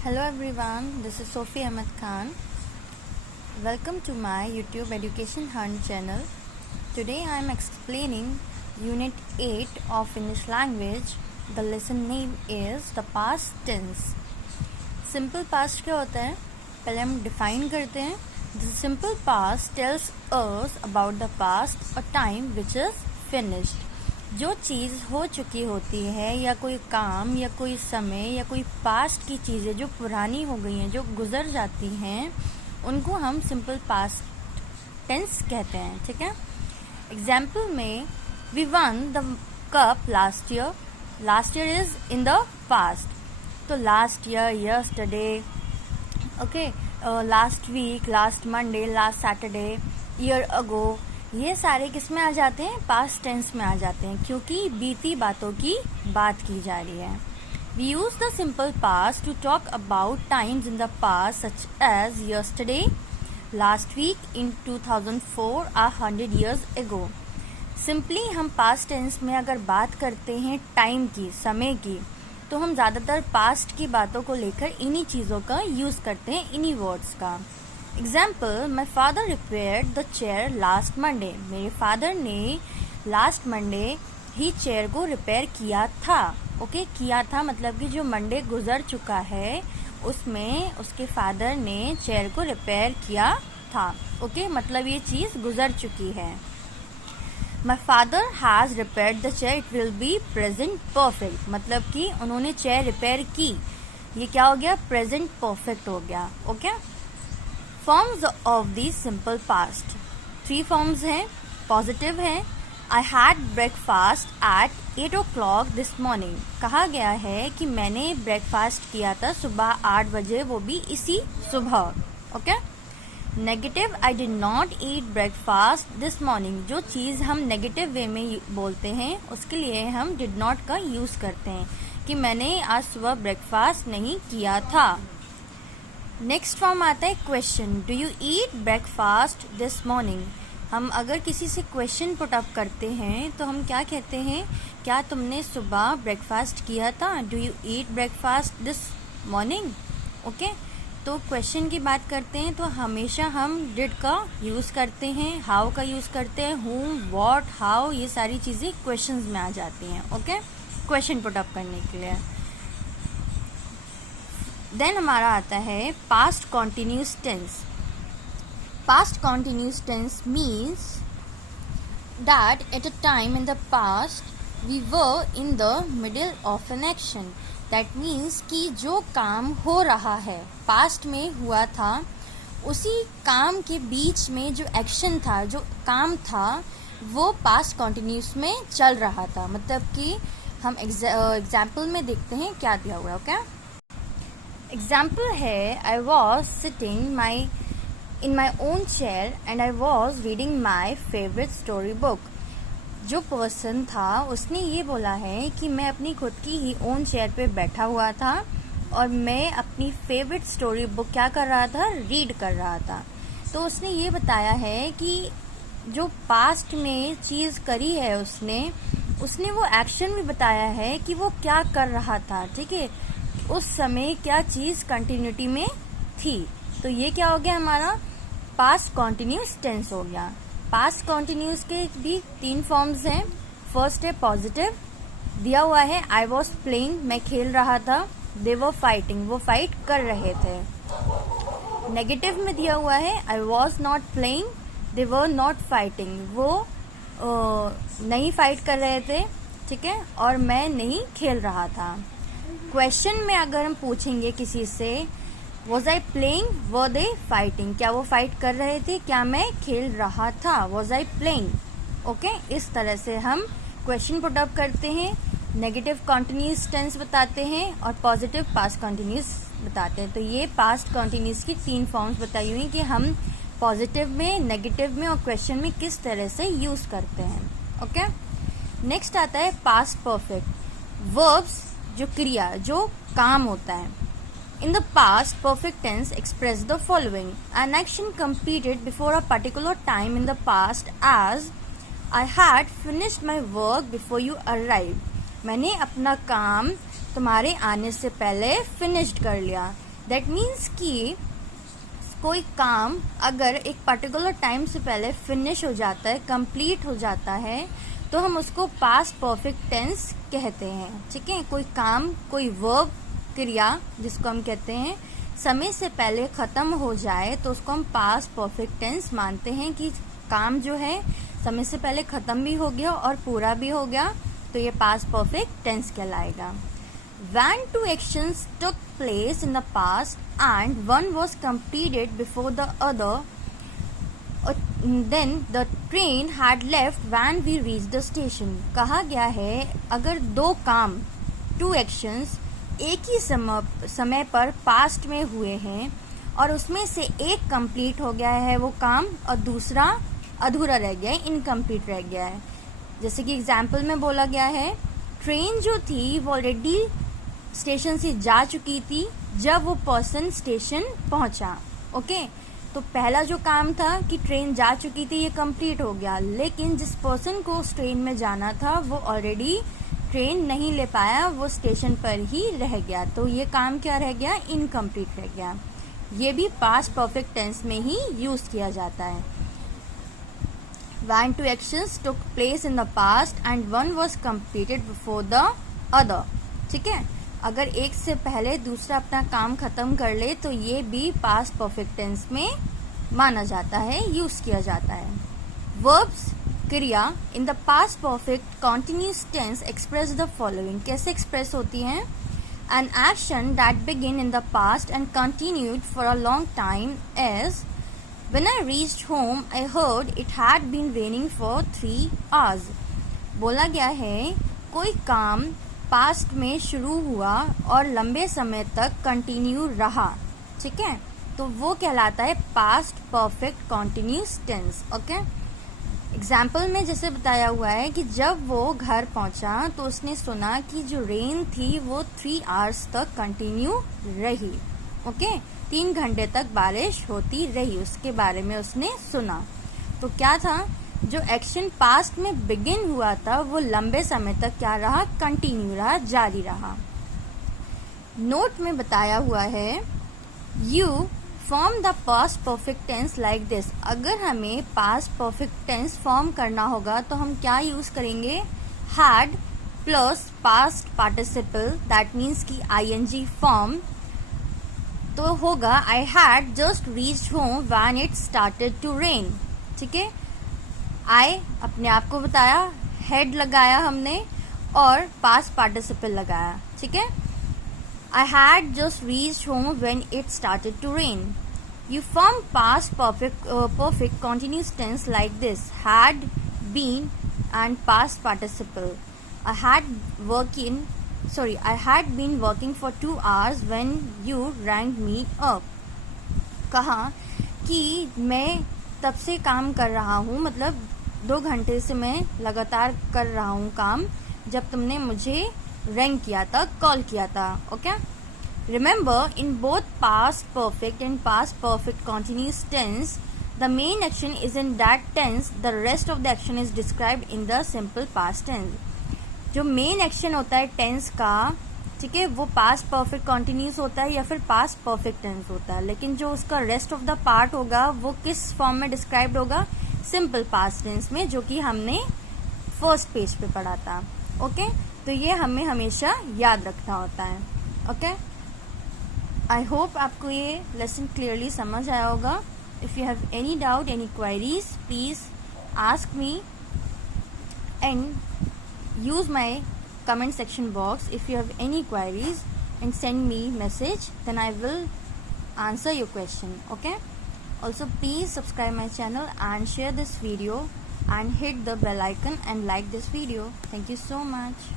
Hello everyone, this is Sophie Ahmed Khan. Welcome to my YouTube Education Hunt channel. Today I am explaining Unit 8 of Finnish language. The lesson name is the past tense. Simple past क्या होता है? पहले हम define करते हैं. The simple past tells us about the past, a time which is finished. जो चीज़ हो चुकी होती है या कोई काम या कोई समय या कोई पास्ट की चीज़ें जो पुरानी हो गई हैं, जो गुजर जाती हैं, उनको हम सिंपल पास्ट टेंस कहते हैं. ठीक है. एग्जाम्पल में we won the cup last year is in the past. तो last year, yesterday, okay, last week, last Monday, last Saturday, year ago, ये सारे किस में आ जाते हैं? पास्ट टेंस में आ जाते हैं, क्योंकि बीती बातों की बात की जा रही है. We use the simple past to talk about times in the past such as yesterday, last week, in 2004 or 100 years ago. Simply हम पास्ट टेंस में अगर बात करते हैं टाइम की, समय की, तो हम ज़्यादातर पास्ट की बातों को लेकर इन्हीं चीज़ों का यूज़ करते हैं, इन्हीं वर्ड्स का. Example, my father repaired the chair last Monday. मेरे फादर ने लास्ट मंडे ही चेयर को रिपेयर किया था. ओके, किया था मतलब कि जो मंडे गुजर चुका है उसमें उसके फादर ने चेयर को रिपेयर किया था. ओके, मतलब ये चीज़ गुजर चुकी है. My father has repaired the chair, it will be present perfect, मतलब कि उन्होंने चेयर रिपेयर की. ये क्या हो गया? प्रेजेंट परफेक्ट हो गया. Okay. Forms of the simple past 3 forms हैं. पॉजिटिव है, I had breakfast at 8 o'clock this morning. कहा गया है कि मैंने ब्रेकफास्ट किया था सुबह 8 बजे, वो भी इसी सुबह. Okay. Negative, I did not eat breakfast this morning. जो चीज़ हम नेगेटिव वे में बोलते हैं उसके लिए हम डिड नॉट का यूज़ करते हैं कि मैंने आज सुबह ब्रेकफास्ट नहीं किया था. नेक्स्ट फॉर्म आता है question. Do you eat breakfast this morning. हम अगर किसी से क्वेश्चन पुट अप करते हैं तो हम क्या कहते हैं? क्या तुमने सुबह ब्रेकफास्ट किया था? Do you eat breakfast this morning. Okay. तो क्वेश्चन की बात करते हैं तो हमेशा हम डिड का यूज़ करते हैं, हाउ का यूज़ करते हैं, whom, what, हाउ, ये सारी चीज़ें क्वेश्चंस में आ जाती हैं. ओके, क्वेश्चन पुट अप करने के लिए. देन हमारा आता है past continuous tense. Past continuous tense means that at a time in the past we were in the middle of an action. That means कि जो काम हो रहा है, पास्ट में हुआ था, उसी काम के बीच में जो एक्शन था, जो काम था, वो पास्ट कॉन्टिन्यूस में चल रहा था. मतलब कि हम एग्जाम्पल में देखते हैं क्या दिया हुआ है. ओके. एग्जाम्पल है, I was sitting in my own chair and I was reading my favourite story book. जो पर्सन था उसने ये बोला है कि मैं अपनी खुद की ही ओन चेयर पे बैठा हुआ था और मैं अपनी फेवरेट स्टोरी बुक क्या कर रहा था? रीड कर रहा था. तो उसने ये बताया है कि जो पास्ट में चीज़ करी है उसने वो एक्शन भी बताया है कि वो क्या कर रहा था. ठीक है, उस समय क्या चीज़ कंटिन्यूटी में थी. तो ये क्या हो गया? हमारा पास्ट कॉन्टिन्यूस टेंस हो गया. पास्ट कॉन्टिन्यूस के भी 3 फॉर्म्स हैं. फर्स्ट है पॉजिटिव, दिया हुआ है आई वॉज प्लेइंग, मैं खेल रहा था. दे वर फाइटिंग, वो फाइट कर रहे थे. नेगेटिव में दिया हुआ है I was not playing, they were not fighting, वो नहीं फाइट कर रहे थे. ठीक है, और मैं नहीं खेल रहा था. क्वेश्चन में अगर हम पूछेंगे किसी से was I playing, were they fighting, क्या वो फाइट कर रहे थे, क्या मैं खेल रहा था, वॉज आई प्लेइंग. ओके, इस तरह से हम क्वेश्चन पुट अप करते हैं, नेगेटिव कॉन्टिन्यूस टेंस बताते हैं और पॉजिटिव पास्ट कॉन्टिन्यूस बताते हैं. तो ये पास्ट कॉन्टिन्यूस की 3 फॉर्म्स बताई हुई कि हम पॉजिटिव में, नेगेटिव में और क्वेश्चन में किस तरह से यूज करते हैं. ओके. नेक्स्ट आता है पास्ट परफेक्ट. वर्ब्स, जो क्रिया, जो काम होता है. In the past perfect tense express the following: an action completed before a particular time in the past, as I had finished my work before you arrived. मैंने अपना काम तुम्हारे आने से पहले फिनिश्ड कर लिया. दैट मीन्स कि कोई काम अगर एक पर्टिकुलर टाइम से पहले फिनिश हो जाता है, कंप्लीट हो जाता है, तो हम उसको पास्ट परफेक्ट टेंस कहते हैं। ठीक है, कोई काम, कोई वर्ब, क्रिया जिसको हम कहते हैं समय से पहले खत्म हो जाए तो उसको हम पास्ट परफेक्ट टेंस मानते हैं कि काम जो है समय से पहले खत्म भी हो गया और पूरा भी हो गया, तो ये पास्ट परफेक्ट टेंस कहलाएगा। When two actions took place in the past and one was completed before the other, then the train had left when we reached the station. कहा गया है अगर दो काम, two actions एक ही समय पर पास्ट में हुए हैं और उसमें से एक कंप्लीट हो गया है वो काम और दूसरा अधूरा रह गया है, इनकम्प्लीट रह गया है। जैसे कि एग्जाम्पल में बोला गया है ट्रेन जो थी वो ऑलरेडी स्टेशन से जा चुकी थी जब वो पर्सन स्टेशन पहुंचा। ओके, तो पहला जो काम था कि ट्रेन जा चुकी थी ये कंप्लीट हो गया, लेकिन जिस पर्सन को उस ट्रेन में जाना था वो ऑलरेडी ट्रेन नहीं ले पाया, वो स्टेशन पर ही रह गया, तो ये काम क्या रह गया, इनकम्प्लीट रह गया। ये भी पास्ट परफेक्ट टेंस में ही यूज किया जाता है। When two actions took place in the past and one was completed before the other. ठीक है, अगर एक से पहले दूसरा अपना काम खत्म कर ले तो ये भी पास्ट परफेक्ट टेंस में माना जाता है, यूज किया जाता है। वर्ब्स, क्रिया in the past perfect continuous tense express the following. कैसे एक्सप्रेस होती हैं? An action that begin in the past and continued for a long time as When I reached home, I heard it had been raining for 3 hours. बोला गया है कोई काम past में शुरू हुआ और लंबे समय तक कंटिन्यू रहा। ठीक है, तो वो कहलाता है past perfect continuous tense. Okay, example में जैसे बताया हुआ है कि जब वो घर पहुंचा तो उसने सुना कि जो रेन थी वो 3 आवर्स तक कंटिन्यू रही। ओके, 3 घंटे तक बारिश होती रही, उसके बारे में उसने सुना। तो क्या था, जो एक्शन पास्ट में बिगिन हुआ था वो लंबे समय तक क्या रहा, कंटिन्यू रहा, जारी रहा। नोट में बताया हुआ है you form the past perfect tense like this. अगर हमें पास्ट परफेक्ट टेंस फॉर्म करना होगा तो हम क्या यूज करेंगे, had plus past participle, that means की आईएनजी फॉर्म, तो होगा I had just reached home when it started to rain. ठीक है, आई अपने आप को बताया, हेड लगाया हमने और पास्ट पार्टिसिपल लगाया। ठीक है, I had just reached home when it started to rain. You form past perfect continuous tense like this, had been and past participle. I had been working for 2 hours when you rang me up. कहा कि मैं तब से काम कर रहा हूँ, मतलब 2 घंटे से मैं लगातार कर रहा हूँ काम जब तुमने मुझे रैंग किया था, कॉल किया था। Okay, remember in both past perfect and past perfect continuous tense the main action is in that tense, the rest of the action is described in the simple past tense. जो main action होता है tense का, ठीक है, वो past perfect continuous होता है या फिर पास्ट परफेक्ट टेंस होता है, लेकिन जो उसका रेस्ट ऑफ द पार्ट होगा वो किस फॉर्म में डिस्क्राइब्ड होगा, सिंपल पास्ट टेंस में, जो कि हमने फर्स्ट पेज पे पढ़ा था। ओके, तो ये हमें हमेशा याद रखना होता है। ओके, आई होप आपको ये लेसन क्लियरली समझ आया होगा। If you have any doubt, any queries, please ask me and use my comment section box if you have any queries and send me message, then I will answer your question. Okay, also please subscribe my channel and share this video and hit the bell icon and like this video. Thank you so much.